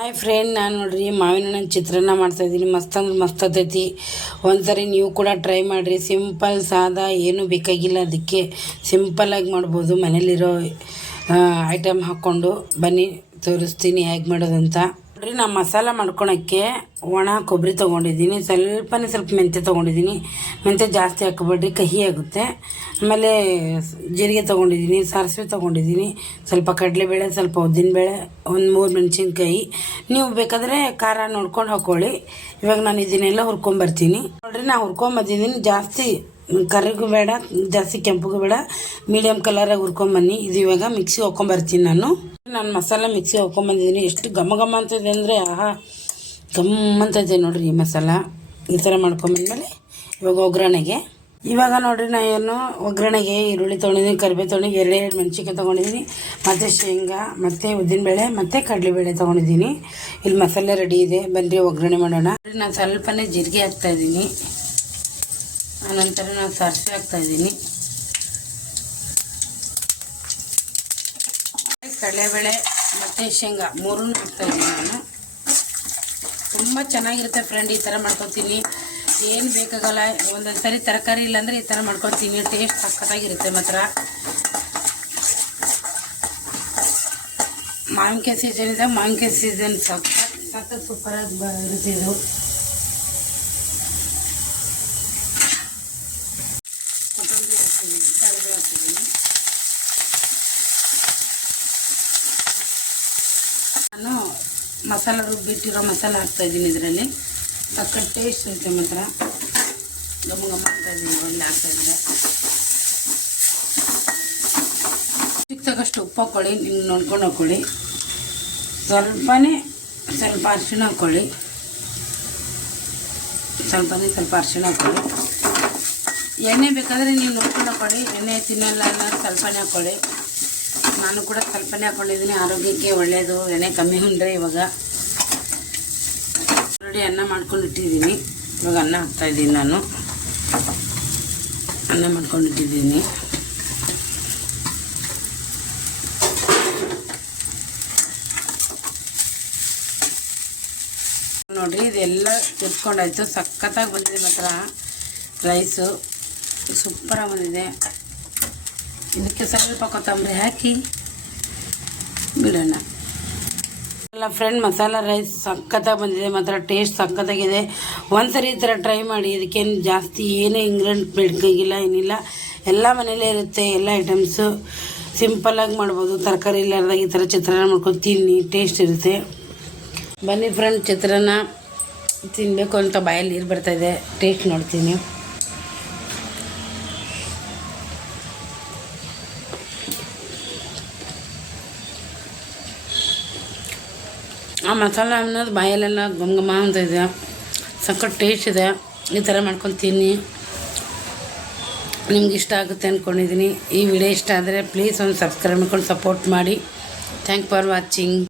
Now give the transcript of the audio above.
Hi friend, ನಾನು ನೋಡ್ರಿ ಮಾವಿನ ಹಣ್ಣಿನ ಚಿತ್ರಾನ್ನ ಮಾಡ್ತಾಯಿದ್ದೀನಿ. ಮಸ್ತ್ ಅಂದ್ರೆ ಮಸ್ತ್ ಆಗ್ತೈತಿ. ಒಂದ್ಸರಿ ನೀವು ಕೂಡ ಟ್ರೈ ಮಾಡಿರಿ. ಸಿಂಪಲ್ ಸಾದಾ ಏನೂ ಬೇಕಾಗಿಲ್ಲ. ಅದಕ್ಕೆ ಸಿಂಪಲ್ಲಾಗಿ ಮಾಡ್ಬೋದು. ಮನೇಲಿರೋ ಐಟಮ್ ಹಾಕ್ಕೊಂಡು ಬನ್ನಿ ತೋರಿಸ್ತೀನಿ ಹೇಗೆ ಮಾಡೋದಂತ. ನೋಡ್ರಿ, ನಾನು ಮಸಾಲ ಮಾಡ್ಕೊಳಕ್ಕೆ ಒಣ ಕೊಬ್ಬರಿ ತೊಗೊಂಡಿದ್ದೀನಿ. ಸ್ವಲ್ಪ ಮೆಂತ್ಯ ತೊಗೊಂಡಿದ್ದೀನಿ. ಮೆಂತ್ಯ ಜಾಸ್ತಿ ಹಾಕೋಬೇಡ್ರಿ, ಕಹಿ ಆಗುತ್ತೆ. ಆಮೇಲೆ ಜೀರಿಗೆ ತೊಗೊಂಡಿದ್ದೀನಿ, ಸಾಸಿವೆ ತೊಗೊಂಡಿದ್ದೀನಿ, ಸ್ವಲ್ಪ ಕಡಲೆಬೇಳೆ, ಸ್ವಲ್ಪ ಉದ್ದಿನಬೇಳೆ, ಒಂದು 3 ಮೆಣಸಿನ್ಕಾಯಿ. ನೀವು ಬೇಕಾದರೆ ಖಾರ ನೋಡ್ಕೊಂಡು ಹಾಕ್ಕೊಳ್ಳಿ. ಇವಾಗ ನಾನು ಇದನ್ನೆಲ್ಲ ಹುರ್ಕೊಂಬರ್ತೀನಿ. ನೋಡ್ರಿ, ನಾನು ಹುರ್ಕೊಂಬಂದಿದ್ದೀನಿ. ಜಾಸ್ತಿ ಕರಿಗೂ ಬೇಡ, ಜಾಸ್ತಿ ಕೆಂಪಗೂ ಬೇಡ, ಮೀಡಿಯಮ್ ಕಲರಾಗಿ ಹುರ್ಕೊಂಬನ್ನಿ. ಇದು ಇವಾಗ ಮಿಕ್ಸಿ ಹಾಕ್ಕೊಂಬರ್ತೀನಿ. ನಾನು ಮಸಾಲ ಮಿಕ್ಸಿ ಹಾಕ್ಕೊಂಬಂದಿದ್ದೀನಿ. ಎಷ್ಟು ಘಮ ಘಮ ಅಂತದೆ ಅಂದರೆ ಆಹಾ, ಗಮ್ ಅಂತೈತೆ ನೋಡ್ರಿ. ಈ ಮಸಾಲ ಈ ಥರ ಮಾಡ್ಕೊಂಬಂದ್ಮೇಲೆ ಇವಾಗ ಇವಾಗ ನೋಡ್ರಿ, ನಾನು ಒಗ್ಗರಣೆಗೆ ಈರುಳ್ಳಿ ತೊಗೊಂಡಿದ್ದೀನಿ, ಕರಿಬೇವು ತೊಗೊಂಡಿದ್ದೀನಿ, 2 ಮೆಣಸಿನ್ಕಾಯಿ ತೊಗೊಂಡಿದ್ದೀನಿ, ಮತ್ತು ಶೇಂಗಾ, ಮತ್ತು ಉದ್ದಿನಬೇಳೆ, ಮತ್ತು ಕಡಲೆಬೇಳೆ ತೊಗೊಂಡಿದ್ದೀನಿ. ಇಲ್ಲಿ ಮಸಾಲೆ ರೆಡಿ ಇದೆ. ಬನ್ನಿ ಒಗ್ಗರಣೆ ಮಾಡೋಣ. ನಾನು ಸ್ವಲ್ಪನೇ ಜೀರಿಗೆ ಹಾಕ್ತಾಯಿದ್ದೀನಿ. ಆನಂತರ ನಾನು ಸಾಸಿವೆ ಹಾಕ್ತಾಯಿದ್ದೀನಿ, ಕಡಲೆಬೇಳೆ ಮತ್ತು ಶೇಂಗಾ 3 ಹಾಕ್ತಾಯಿದ್ದೀನಿ. ನಾನು ತುಂಬ ಚೆನ್ನಾಗಿರುತ್ತೆ ಫ್ರೆಂಡ್. ಈ ಥರ ಮಾಡ್ಕೊತೀನಿ, ಏನು ಬೇಕಾಗಲ್ಲ. ಒಂದೊಂದು ಸರಿ ತರಕಾರಿ ಇಲ್ಲಾಂದರೆ ಈ ಥರ ಮಾಡ್ಕೊತೀನಿ. ಟೇಸ್ಟ್ ಸಕ್ಕತ್ತಾಗಿರುತ್ತೆ. ಮಾತ್ರ ಮಾವಿನಕಾಯಿ ಸೀಸನ್ ಇದೆ. ಮಾವಿನಕಾಯಿ ಸೀಸನ್ ಸಕ್ಕ ಸೂಪರಾಗಿ ಇರುತ್ತೆ ಇದು. ಕೊತ್ತಂಬರಿ ಹಾಕ್ತೀನಿ, ಕರಿಬೇವು ಹಾಕ್ತಿದ್ದೀನಿ. ನಾನು ಮಸಾಲ ರುಬ್ಬಿಟ್ಟಿರೋ ಮಸಾಲ ಹಾಕ್ತಾಯಿದ್ದೀನಿ. ಇದರಲ್ಲಿ ಸಕ್ಕ ಟೇಸ್ಟ್ ಇರುತ್ತೆ. ಮಾತ್ರ ಘಮ ಘಮ ಹಾಕ್ತಾಯಿದ್ದೀನಿ. ಒಳ್ಳೆ ಹಾಕ್ತಾಯಿದ್ದೆ. ತಗಷ್ಟು ಉಪ್ಪು ಹಾಕ್ಕೊಳ್ಳಿ, ನಿಮ್ಗೆ ನೋಡ್ಕೊಂಡು ಹಾಕ್ಕೊಳ್ಳಿ. ಸ್ವಲ್ಪ ಅರಿಶಿಣ ಹಾಕ್ಕೊಳ್ಳಿ. ಸ್ವಲ್ಪ ಅರಿಶಿಣ ಹಾಕ್ಕೊಳ್ಳಿ. ಎಣ್ಣೆ ಬೇಕಾದರೆ ನೀವು ನೋಡ್ಕೊಂಡು ಹಾಕ್ಕೊಳ್ಳಿ. ಎಣ್ಣೆ ತಿನ್ನಲ್ಲ ಅನ್ನೋದು ಸ್ವಲ್ಪನೇ ಹಾಕ್ಕೊಳ್ಳಿ. ನಾನು ಕೂಡ ಸ್ವಲ್ಪನೇ ಹಾಕ್ಕೊಂಡಿದ್ದೀನಿ. ಆರೋಗ್ಯಕ್ಕೆ ಒಳ್ಳೆಯದು. ಎಣ್ಣೆ ಕಮ್ಮಿ ಉಂಡ್ರೆ. ಇವಾಗ ಆಲ್ರೆಡಿ ಅನ್ನ ಮಾಡ್ಕೊಂಡು ಇಟ್ಟಿದ್ದೀನಿ. ಇವಾಗ ಅನ್ನ ಹಾಕ್ತಾಯಿದ್ದೀನಿ. ನಾನು ಅನ್ನ ಮಾಡ್ಕೊಂಡಿಟ್ಟಿದ್ದೀನಿ. ನೋಡಿರಿ, ಇದೆಲ್ಲ ತಿರ್ಕೊಂಡಾಯ್ತು. ಸಖತ್ತಾಗಿ ಬಂದಿದೆ. ಮಾತ್ರ ರೈಸು ಸೂಪರಾಗಿ ಬಂದಿದೆ. ಇದಕ್ಕೆ ಸ್ವಲ್ಪ ಕೊತ್ತಂಬರಿ ಹಾಕಿ ಬಿಡೋಣ. ಎಲ್ಲ ಫ್ರೆಂಡ್, ಮಸಾಲ ರೈಸ್ ಸಖತ್ತಾಗಿ ಬಂದಿದೆ. ಮಾತ್ರ ಟೇಸ್ಟ್ ಸಖತ್ತಾಗಿದೆ. ಒಂದ್ಸರಿ ಈ ಥರ ಟ್ರೈ ಮಾಡಿ. ಇದಕ್ಕೇನು ಜಾಸ್ತಿ ಏನೇ ಇಂಗ್ರೀಡಿಯೆಂಟ್ ಬೇಕಾಗಿಲ್ಲ, ಏನಿಲ್ಲ. ಎಲ್ಲ ಮನೇಲೇ ಇರುತ್ತೆ. ಎಲ್ಲ ಐಟಮ್ಸು ಸಿಂಪಲ್ಲಾಗಿ ಮಾಡ್ಬೋದು. ತರಕಾರಿ ಇಲ್ಲಾರ್ದಾಗ ಈ ಥರ ಚಿತ್ರಾನ್ನ ಮಾಡ್ಕೊಂಡು ತಿನ್ನಿ, ಟೇಸ್ಟ್ ಇರುತ್ತೆ. ಬನ್ನಿ ಫ್ರೆಂಡ್, ಚಿತ್ರಾನ್ನ ತಿನ್ನಬೇಕು ಅಂತ ಬಾಯಲ್ಲಿ ನೀರು ಬರ್ತಾಯಿದೆ. ಟೇಸ್ಟ್ ನೋಡ್ತೀನಿ. ಆ ಮಸಾಲ ಅನ್ನೋದು ಬಾಯಲ್ಲೆಲ್ಲ ಘಮ ಘಮ ಅಂತ ಇದೆ. ಸಖತ್ ಟೇಸ್ಟ್ ಇದೆ. ಈ ಥರ ಮಾಡ್ಕೊಂಡು ತಿನ್ನಿ. ನಿಮ್ಗೆ ಇಷ್ಟ ಆಗುತ್ತೆ ಅಂದ್ಕೊಂಡಿದ್ದೀನಿ. ಈ ವಿಡಿಯೋ ಇಷ್ಟ ಆದರೆ ಪ್ಲೀಸ್ ಒಂದು ಸಬ್ಸ್ಕ್ರೈಬ್ ಮಾಡ್ಕೊಂಡು ಸಪೋರ್ಟ್ ಮಾಡಿ. Thank for watching.